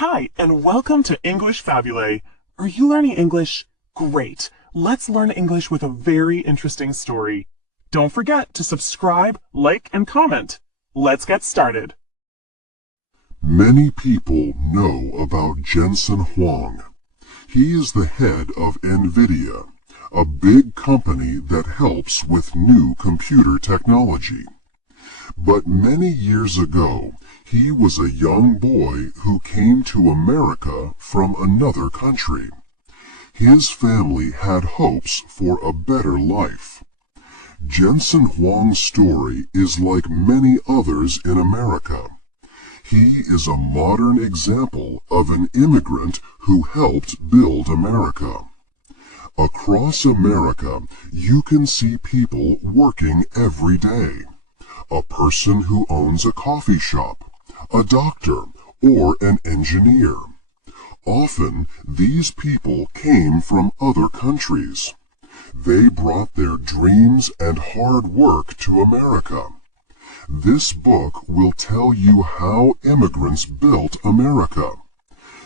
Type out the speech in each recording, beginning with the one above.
Hi, and welcome to English Fabulae. Are you learning English? Great. Let's learn English with a very interesting story. Don't forget to subscribe, like, and comment. Let's get started. Many people know about Jensen Huang. He is the head of NVIDIA, a big company that helps with new computer technology. But many years ago, he was a young boy who came to America from another country. His family had hopes for a better life. Jensen Huang's story is like many others in America. He is a modern example of an immigrant who helped build America. Across America, you can see people working every day. A person who owns a coffee shop, a doctor, or an engineer. Often, these people came from other countries. They brought their dreams and hard work to America. This book will tell you how immigrants built America.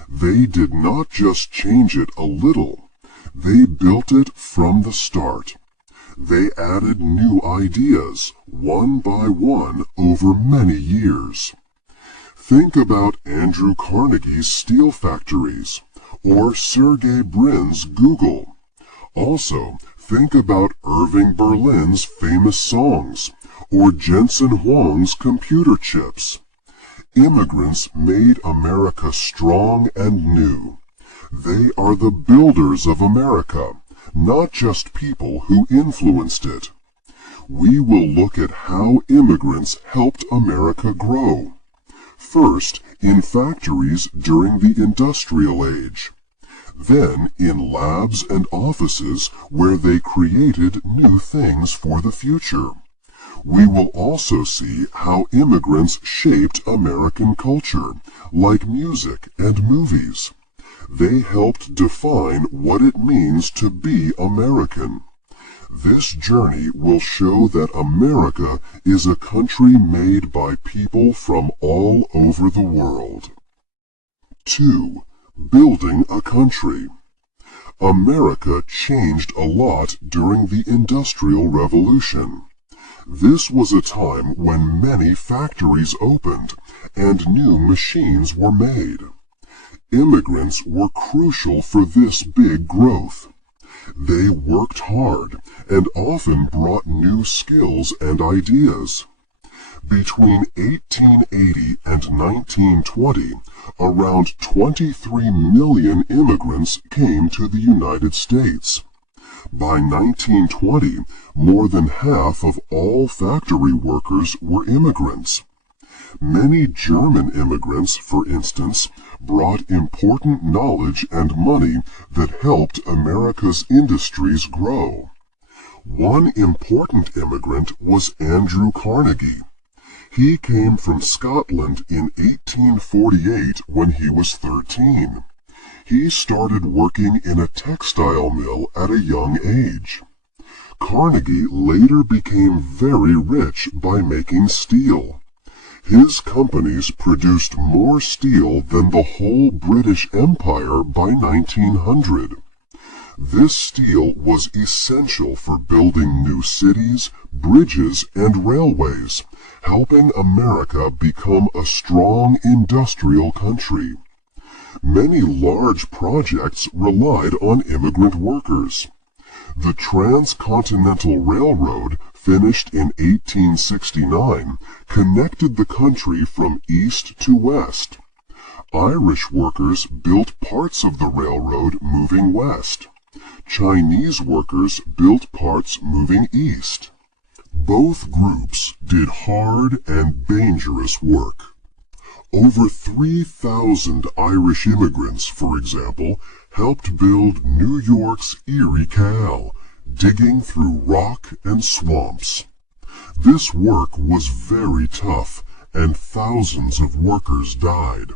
They did not just change it a little. They built it from the start. They added new ideas, one by one, over many years. Think about Andrew Carnegie's steel factories, or Sergey Brin's Google. Also, think about Irving Berlin's famous songs, or Jensen Huang's computer chips. Immigrants made America strong and new. They are the builders of America, not just people who influenced it. We will look at how immigrants helped America grow. First, in factories during the Industrial Age. Then in labs and offices where they created new things for the future. We will also see how immigrants shaped American culture, like music and movies. They helped define what it means to be American. This journey will show that America is a country made by people from all over the world. 2. Building a country. America changed a lot during the Industrial Revolution. This was a time when many factories opened and new machines were made. Immigrants were crucial for this big growth. They worked hard and often brought new skills and ideas. Between 1880 and 1920, around 23 million immigrants came to the United States. By 1920, more than half of all factory workers were immigrants. Many German immigrants, for instance, brought important knowledge and money that helped America's industries grow. One important immigrant was Andrew Carnegie. He came from Scotland in 1848 when he was 13. He started working in a textile mill at a young age. Carnegie later became very rich by making steel. His companies produced more steel than the whole British Empire by 1900. This steel was essential for building new cities, bridges, and railways, helping America become a strong industrial country. Many large projects relied on immigrant workers. The Transcontinental Railroad, finished in 1869, connected the country from east to west. Irish workers built parts of the railroad moving west. Chinese workers built parts moving east. Both groups did hard and dangerous work. Over 3,000 Irish immigrants, for example, helped build New York's Erie Canal, digging through rock and swamps. This work was very tough, and thousands of workers died.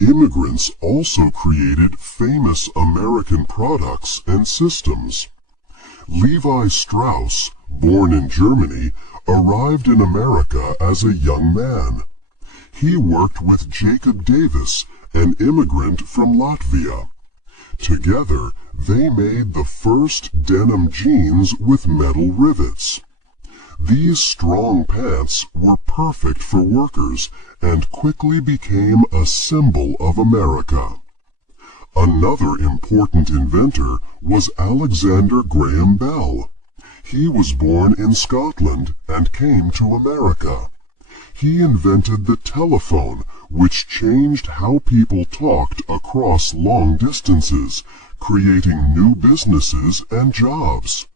Immigrants also created famous American products and systems. Levi Strauss, born in Germany, arrived in America as a young man. He worked with Jacob Davis, an immigrant from Latvia. Together, they made the first denim jeans with metal rivets. These strong pants were perfect for workers and quickly became a symbol of America. Another important inventor was Alexander Graham Bell. He was born in Scotland and came to America. He invented the telephone, which changed how people talked across long distances, creating new businesses and jobs.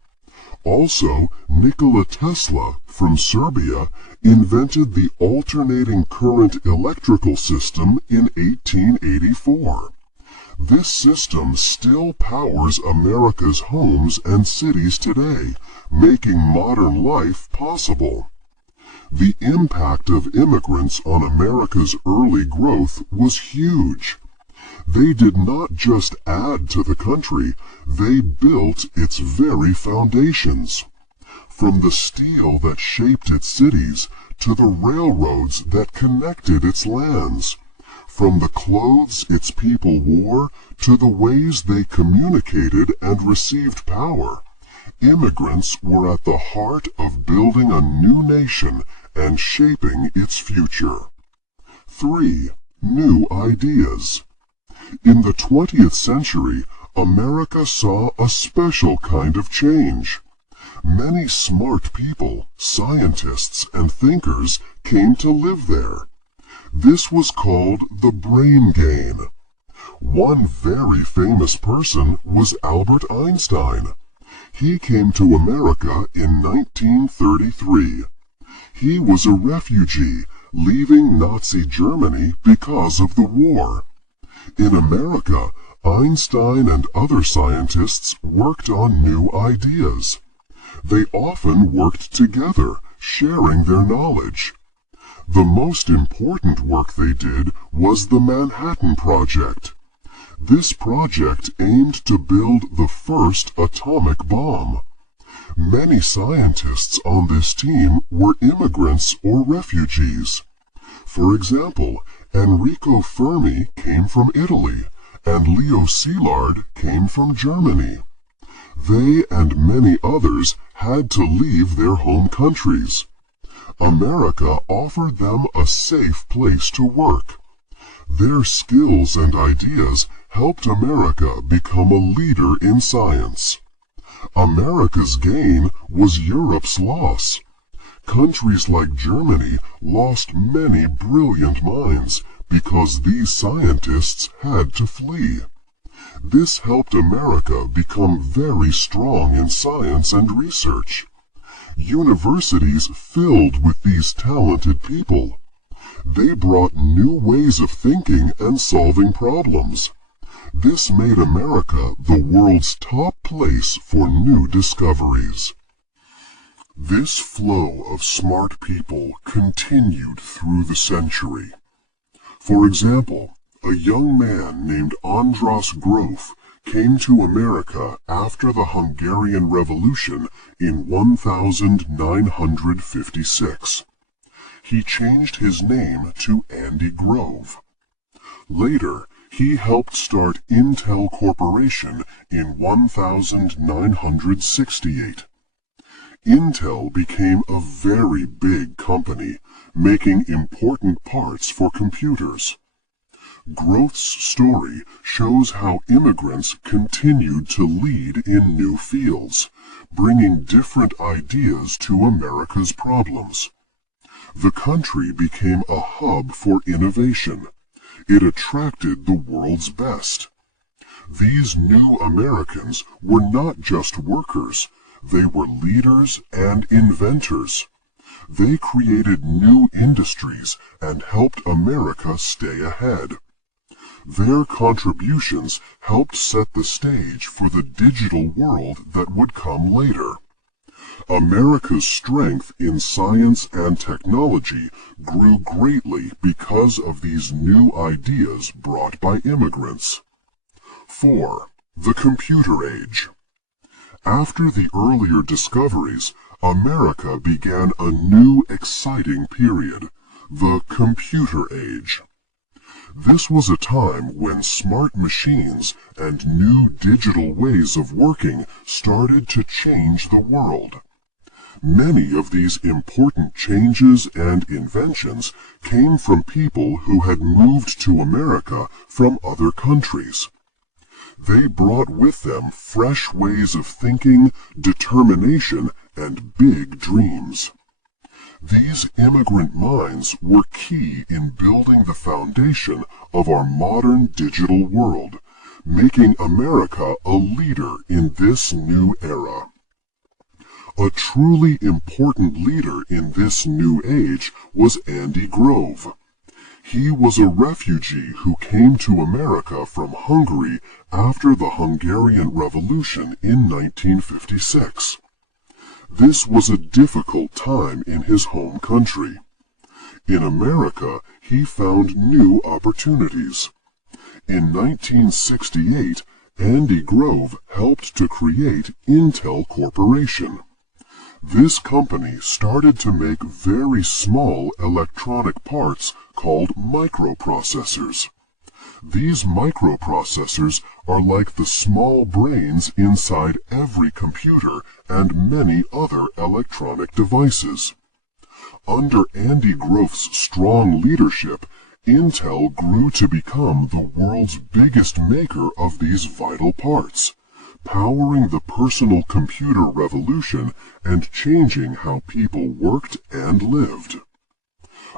Also, Nikola Tesla from Serbia invented the alternating current electrical system in 1884. This system still powers America's homes and cities today, making modern life possible. The impact of immigrants on America's early growth was huge. They did not just add to the country, they built its very foundations. From the steel that shaped its cities to the railroads that connected its lands. From the clothes its people wore to the ways they communicated and received power. Immigrants were at the heart of building a new nation and shaping its future. 3. New ideas. In the 20th century, America saw a special kind of change. Many smart people, scientists, and thinkers came to live there. This was called the brain gain. One very famous person was Albert Einstein. He came to America in 1933. He was a refugee, leaving Nazi Germany because of the war. In America, Einstein and other scientists worked on new ideas. They often worked together, sharing their knowledge. The most important work they did was the Manhattan Project. This project aimed to build the first atomic bomb. Many scientists on this team were immigrants or refugees. For example, Enrico Fermi came from Italy, and Leo Szilard came from Germany. They and many others had to leave their home countries. America offered them a safe place to work. Their skills and ideas helped America become a leader in science. America's gain was Europe's loss. Countries like Germany lost many brilliant minds because these scientists had to flee. This helped America become very strong in science and research. Universities filled with these talented people. They brought new ways of thinking and solving problems. This made America the world's top place for new discoveries. This flow of smart people continued through the century. For example, a young man named Andras Grof came to America after the Hungarian Revolution in 1956. He changed his name to Andy Grove. Later, he helped start Intel Corporation in 1968. Intel became a very big company, making important parts for computers. Growth's story shows how immigrants continued to lead in new fields, bringing different ideas to America's problems. The country became a hub for innovation. It attracted the world's best. These new Americans were not just workers, they were leaders and inventors. They created new industries and helped America stay ahead. Their contributions helped set the stage for the digital world that would come later. America's strength in science and technology grew greatly because of these new ideas brought by immigrants. 4. The Computer Age. After the earlier discoveries, America began a new exciting period, the computer age. This was a time when smart machines and new digital ways of working started to change the world. Many of these important changes and inventions came from people who had moved to America from other countries. They brought with them fresh ways of thinking, determination, and big dreams. These immigrant minds were key in building the foundation of our modern digital world, making America a leader in this new era. A truly important leader in this new age was Andy Grove. He was a refugee who came to America from Hungary after the Hungarian Revolution in 1956. This was a difficult time in his home country. In America, he found new opportunities. In 1968, Andy Grove helped to create Intel Corporation. This company started to make very small electronic parts called microprocessors. These microprocessors are like the small brains inside every computer and many other electronic devices. Under Andy Grove's strong leadership, Intel grew to become the world's biggest maker of these vital parts, powering the personal computer revolution and changing how people worked and lived.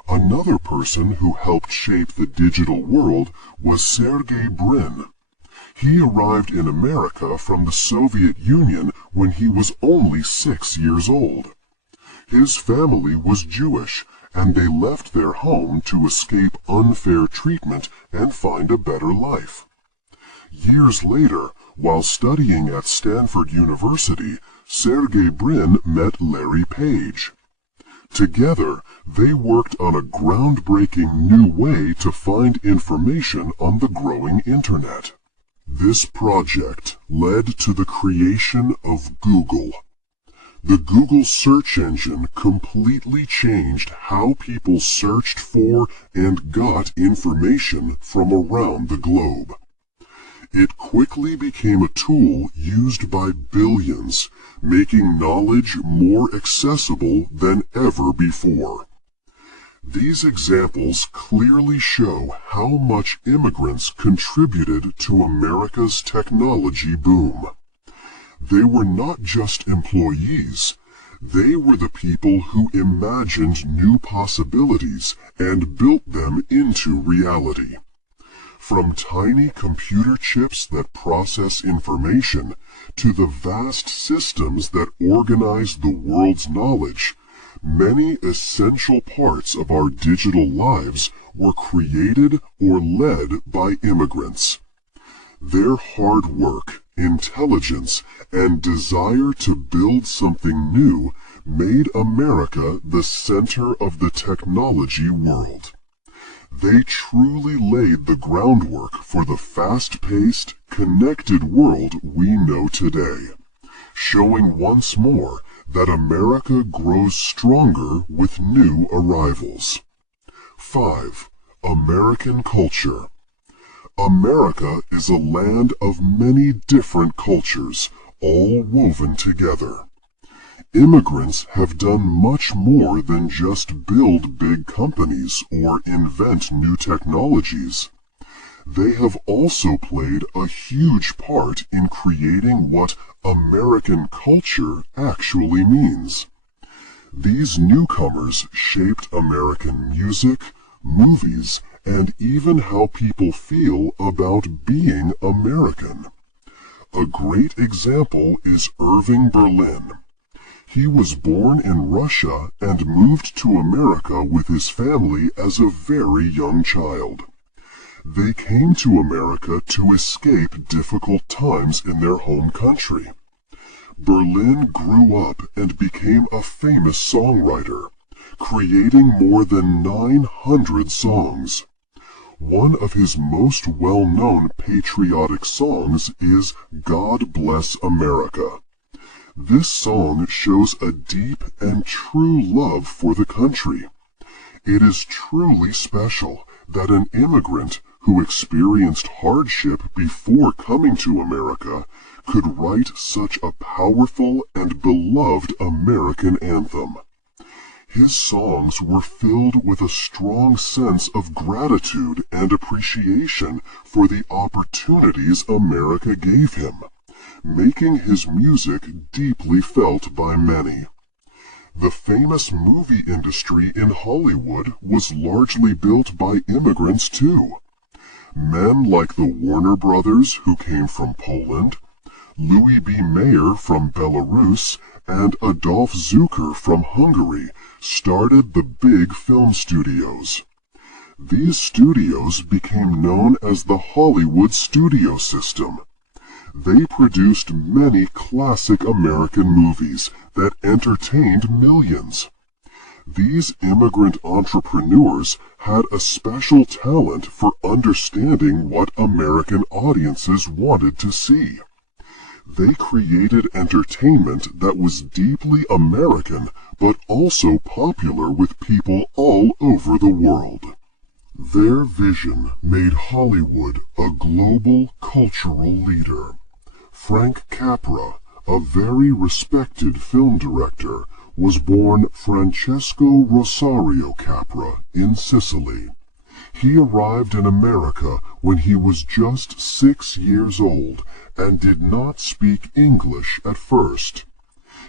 Another person who helped shape the digital world was Sergey Brin. He arrived in America from the Soviet Union when he was only 6 years old. His family was Jewish, and they left their home to escape unfair treatment and find a better life. Years later, while studying at Stanford University, Sergey Brin met Larry Page. Together, they worked on a groundbreaking new way to find information on the growing Internet. This project led to the creation of Google. The Google search engine completely changed how people searched for and got information from around the globe. It quickly became a tool used by billions, making knowledge more accessible than ever before. These examples clearly show how much immigrants contributed to America's technology boom. They were not just employees, they were the people who imagined new possibilities and built them into reality. From tiny computer chips that process information to the vast systems that organize the world's knowledge, many essential parts of our digital lives were created or led by immigrants. Their hard work, intelligence, and desire to build something new made America the center of the technology world. They truly laid the groundwork for the fast-paced, connected world we know today, showing once more that America grows stronger with new arrivals. 5. American culture. America is a land of many different cultures, all woven together. Immigrants have done much more than just build big companies or invent new technologies. They have also played a huge part in creating what American culture actually means. These newcomers shaped American music, movies, and even how people feel about being American. A great example is Irving Berlin. He was born in Russia and moved to America with his family as a very young child. They came to America to escape difficult times in their home country. Berlin grew up and became a famous songwriter, creating more than 900 songs. One of his most well-known patriotic songs is God Bless America. This song shows a deep and true love for the country. It is truly special that an immigrant who experienced hardship before coming to America could write such a powerful and beloved American anthem. His songs were filled with a strong sense of gratitude and appreciation for the opportunities America gave him, making his music deeply felt by many. The famous movie industry in Hollywood was largely built by immigrants too. Men like the Warner Brothers, who came from Poland, Louis B. Mayer from Belarus, and Adolf Zukor from Hungary started the big film studios. These studios became known as the Hollywood studio system. They produced many classic American movies that entertained millions. These immigrant entrepreneurs had a special talent for understanding what American audiences wanted to see. They created entertainment that was deeply American, but also popular with people all over the world. Their vision made Hollywood a global cultural leader. Frank Capra, a very respected film director, was born Francesco Rosario Capra in Sicily. He arrived in America when he was just 6 years old and did not speak English at first.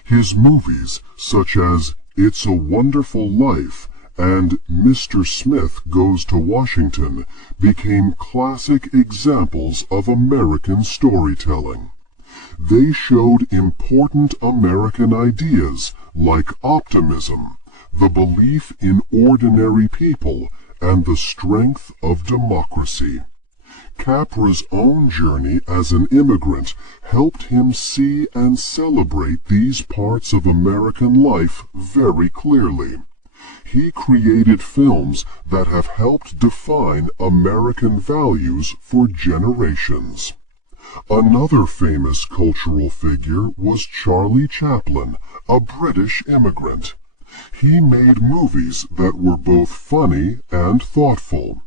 His movies, such as It's a Wonderful Life and Mr. Smith Goes to Washington, became classic examples of American storytelling. They showed important American ideas like optimism, the belief in ordinary people, and the strength of democracy. Capra's own journey as an immigrant helped him see and celebrate these parts of American life very clearly. He created films that have helped define American values for generations. Another famous cultural figure was Charlie Chaplin, a British immigrant. He made movies that were both funny and thoughtful.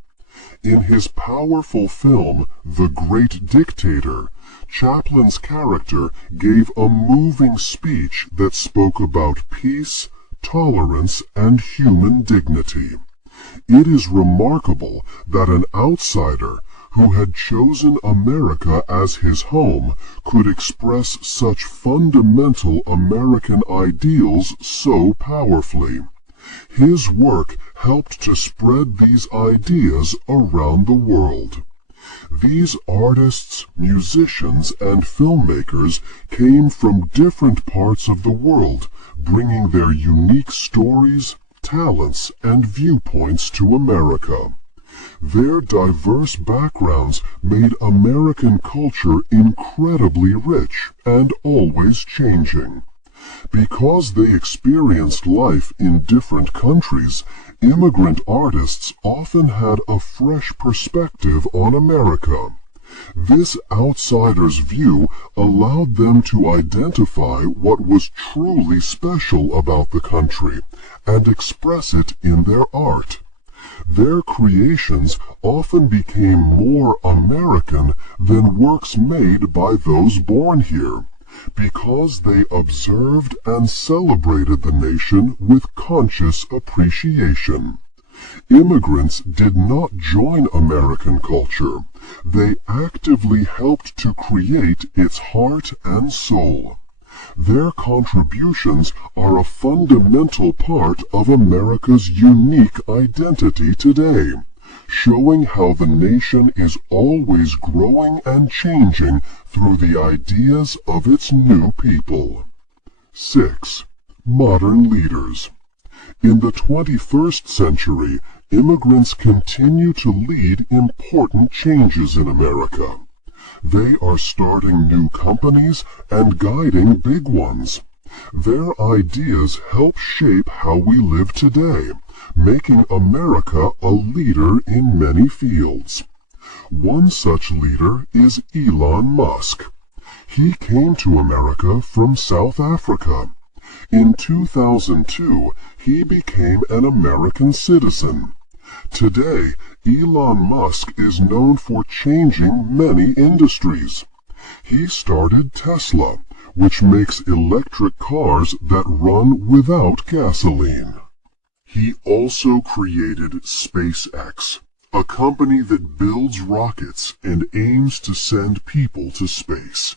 In his powerful film, The Great Dictator, Chaplin's character gave a moving speech that spoke about peace, tolerance, and human dignity. It is remarkable that an outsider who had chosen America as his home could express such fundamental American ideals so powerfully. His work helped to spread these ideas around the world. These artists, musicians, and filmmakers came from different parts of the world, bringing their unique stories, talents, and viewpoints to America. Their diverse backgrounds made American culture incredibly rich and always changing. Because they experienced life in different countries, immigrant artists often had a fresh perspective on America. This outsider's view allowed them to identify what was truly special about the country and express it in their art. Their creations often became more American than works made by those born here, because they observed and celebrated the nation with conscious appreciation. Immigrants did not join American culture. They actively helped to create its heart and soul. Their contributions are a fundamental part of America's unique identity today, showing how the nation is always growing and changing through the ideas of its new people. 6. Modern leaders. In the 21st century, immigrants continue to lead important changes in America. They are starting new companies and guiding big ones. Their ideas help shape how we live today, making America a leader in many fields. One such leader is Elon Musk. He came to America from South Africa. In 2002, he became an American citizen. Today, Elon Musk is known for changing many industries. He started Tesla, which makes electric cars that run without gasoline. He also created SpaceX, a company that builds rockets and aims to send people to space.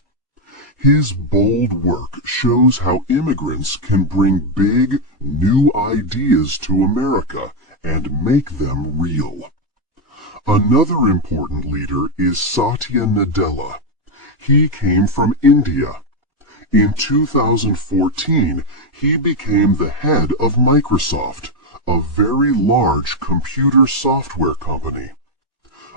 His bold work shows how immigrants can bring big, new ideas to America and make them real. Another important leader is Satya Nadella. He came from India. In 2014, he became the head of Microsoft, a very large computer software company.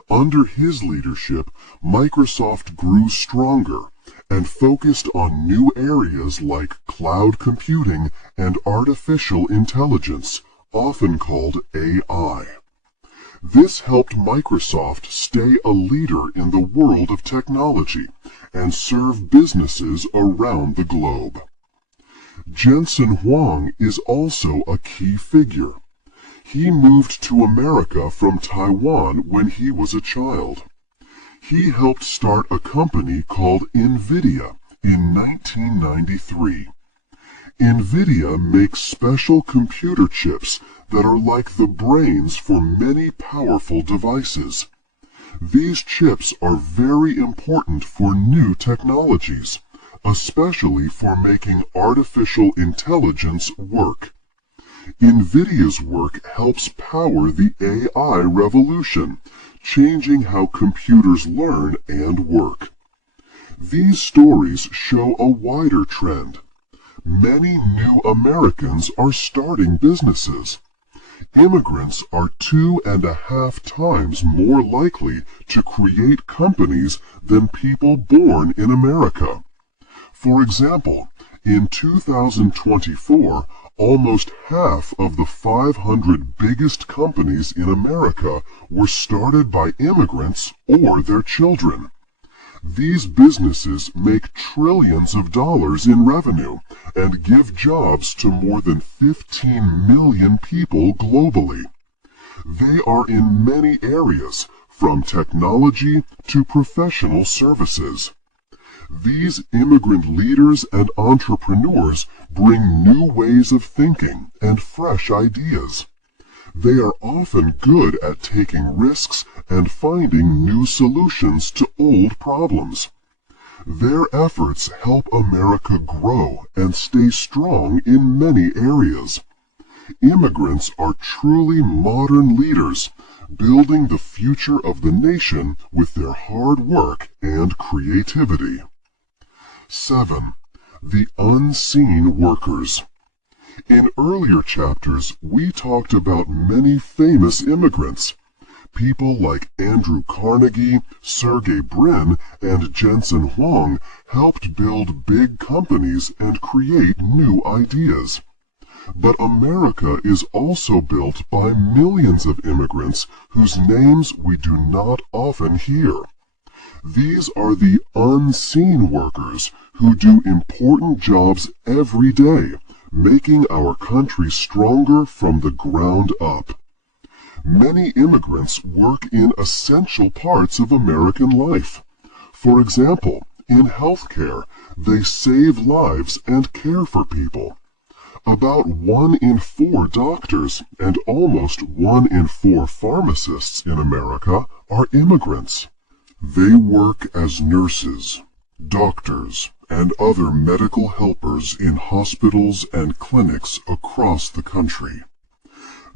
Under his leadership, Microsoft grew stronger and focused on new areas like cloud computing and artificial intelligence, often called AI. This helped Microsoft stay a leader in the world of technology and serve businesses around the globe. Jensen Huang is also a key figure. He moved to America from Taiwan when he was a child. He helped start a company called NVIDIA in 1993. NVIDIA makes special computer chips that are like the brains for many powerful devices. These chips are very important for new technologies, especially for making artificial intelligence work. NVIDIA's work helps power the AI revolution, changing how computers learn and work. These stories show a wider trend. Many new Americans are starting businesses. Immigrants are 2.5 times more likely to create companies than people born in America. For example, in 2024, almost half of the 500 biggest companies in America were started by immigrants or their children. These businesses make trillions of dollars in revenue and give jobs to more than 15 million people globally. They are in many areas, from technology to professional services. These immigrant leaders and entrepreneurs bring new ways of thinking and fresh ideas. They are often good at taking risks and finding new solutions to old problems. Their efforts help America grow and stay strong in many areas. Immigrants are truly modern leaders, building the future of the nation with their hard work and creativity. 7. The unseen workers. In earlier chapters, we talked about many famous immigrants. People like Andrew Carnegie, Sergey Brin, and Jensen Huang helped build big companies and create new ideas. But America is also built by millions of immigrants whose names we do not often hear. These are the unseen workers who do important jobs every day, making our country stronger from the ground up. Many immigrants work in essential parts of American life. For example, in healthcare, they save lives and care for people. About 1 in 4 doctors and almost 1 in 4 pharmacists in America are immigrants. They work as nurses, doctors, and other medical helpers in hospitals and clinics across the country.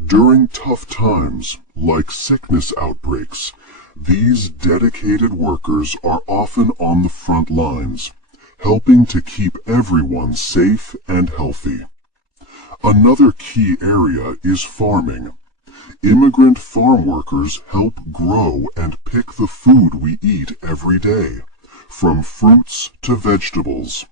During tough times, like sickness outbreaks, these dedicated workers are often on the front lines, helping to keep everyone safe and healthy. Another key area is farming. Immigrant farm workers help grow and pick the food we eat every day, from fruits to vegetables.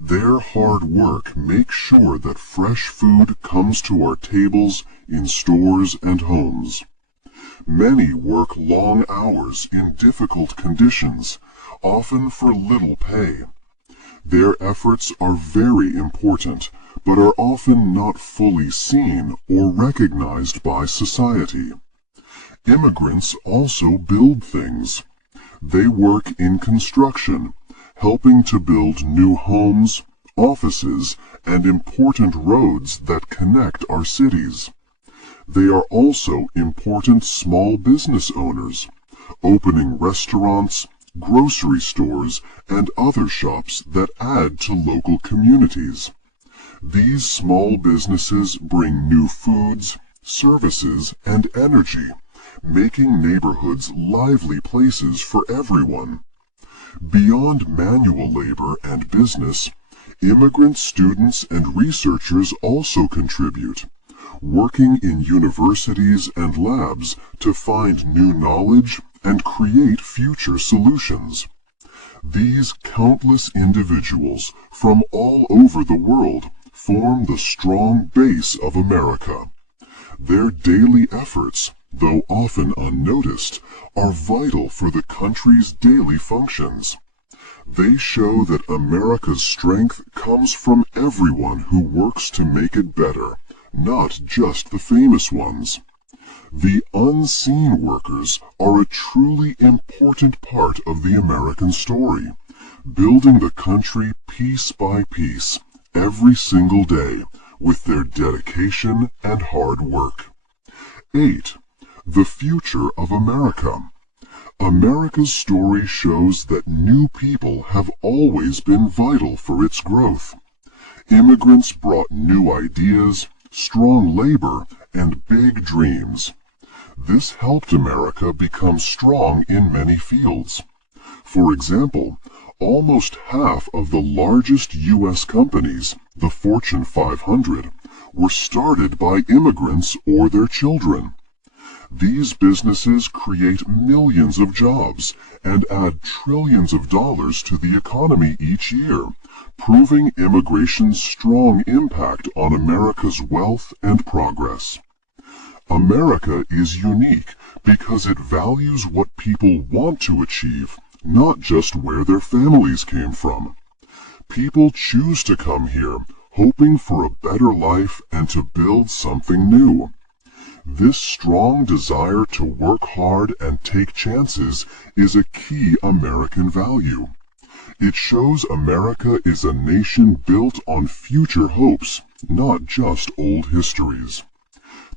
Their hard work makes sure that fresh food comes to our tables in stores and homes. Many work long hours in difficult conditions, often for little pay. Their efforts are very important, but are often not fully seen or recognized by society. Immigrants also build things. They work in construction, helping to build new homes, offices, and important roads that connect our cities. They are also important small business owners, opening restaurants, grocery stores, and other shops that add to local communities. These small businesses bring new foods, services, and energy, making neighborhoods lively places for everyone. Beyond manual labor and business, immigrant students and researchers also contribute, working in universities and labs to find new knowledge and create future solutions. These countless individuals from all over the world form the strong base of America. Their daily efforts, though often unnoticed, are vital for the country's daily functions. They show that America's strength comes from everyone who works to make it better, not just the famous ones. The unseen workers are a truly important part of the American story, building the country piece by piece, every single day, with their dedication and hard work. 8. The future of America. America's story shows that new people have always been vital for its growth. Immigrants brought new ideas, strong labor, and big dreams. This helped America become strong in many fields. For example, almost half of the largest U.S. companies, the Fortune 500, were started by immigrants or their children. These businesses create millions of jobs and add trillions of dollars to the economy each year, proving immigration's strong impact on America's wealth and progress. America is unique because it values what people want to achieve, not just where their families came from. People choose to come here, hoping for a better life and to build something new. This strong desire to work hard and take chances is a key American value. It shows America is a nation built on future hopes, not just old histories.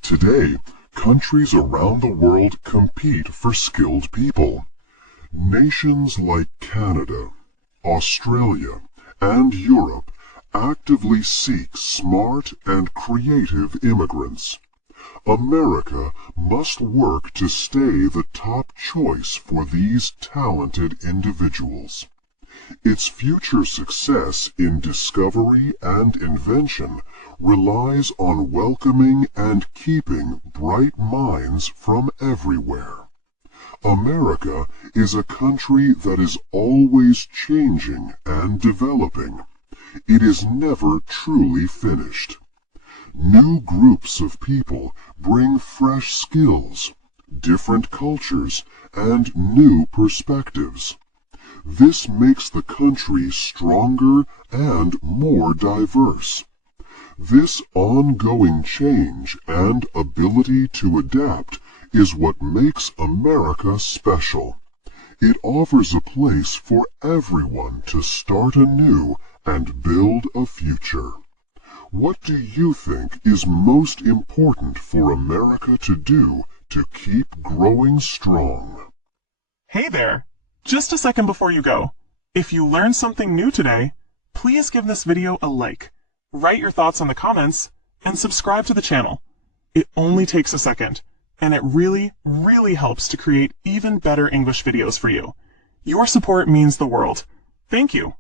Today, countries around the world compete for skilled people. Nations like Canada, Australia, and Europe actively seek smart and creative immigrants. America must work to stay the top choice for these talented individuals. Its future success in discovery and invention relies on welcoming and keeping bright minds from everywhere. America is a country that is always changing and developing. It is never truly finished. New groups of people bring fresh skills, different cultures, and new perspectives. This makes the country stronger and more diverse. This ongoing change and ability to adapt is what makes America special. It offers a place for everyone to start anew and build a future. What do you think is most important for America to do to keep growing strong? Hey there! Just a second before you go. If you learned something new today, please give this video a like, write your thoughts in the comments, and subscribe to the channel. It only takes a second, and it really, really helps to create even better English videos for you. Your support means the world. Thank you.